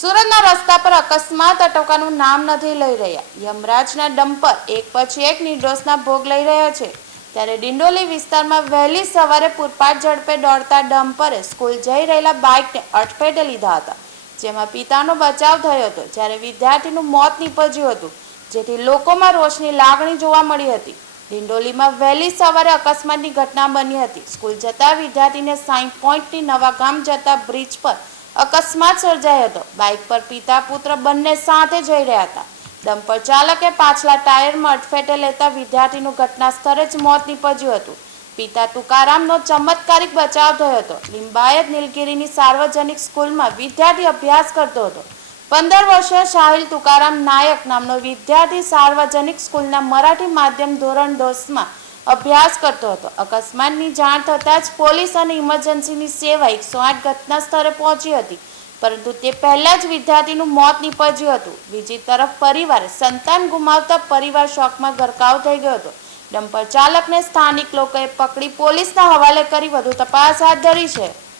સુરતના રસ્તા પર અકસ્માત અટકવાનું નામ નથી લઈ રહ્યા. યમરાજના ડમ્પર એક પછી એક નિર્દોષના ભોગ લઈ રહ્યા છે. ત્યારે ડિંડોલી વિસ્તારમાં વહેલી સવારે પૂરપાટ ઝડપે દોડતા ડમ્પરે સ્કૂલ જઈ રહેલા બાઇકને અડફેટે લીધા હતા, જેમાં પિતાનો બચાવ થયો હતો, જ્યારે વિદ્યાર્થીનું મોત નીપજ્યું હતું, જેથી લોકોમાં રોષની લાગણી જોવા મળી હતી. ડિંડોલીમાં વહેલી સવારે અકસ્માતની ઘટના બની હતી. સ્કૂલ જતા વિદ્યાર્થીને સાઈ પોઈન્ટથી નવાગામ જતા બ્રિજ પર અકસ્માત સર્જાયો હતો. બાઇક પર પિતા પુત્ર બંને સાથે જઈ રહ્યા હતા. ડમ્પર ચાલકે પાછલા ટાયરમાં અડફેટે લેતા વિદ્યાર્થીનું ઘટના સ્થળે જ મોત નીપજ્યું હતું. પિતા તુકારામનો ચમત્કારિક બચાવ થયો હતો. લિંબાયત નીલગિરીની સાર્વજનિક સ્કૂલમાં વિદ્યાર્થી અભ્યાસ કરતો હતો. 15 વર્ષીય સાહિલ તુકારામ નાયક નામનો વિદ્યાર્થી સાર્વજનિક સ્કૂલના મરાઠી માધ્યમ ધોરણ 10માં અભ્યાસ કરતો હતો. અકસ્માતની જાણ થતાં જ પોલીસ અને ઇમરજન્સીની સેવા 108 ઘટના સ્થળે પહોંચી હતી, પરંતુ તે પહેલા જ વિદ્યાર્થીનું મોત નીપજ્યું હતું. બીજી તરફ પરિવારે સંતાન ગુમાવતા પરિવાર શોકમાં ગરકાવ થઈ ગયો હતો. ડમ્પર ચાલકને સ્થાનિક લોકોએ પકડી પોલીસના હવાલે કરી વધુ તપાસ હાથ ધરી છે.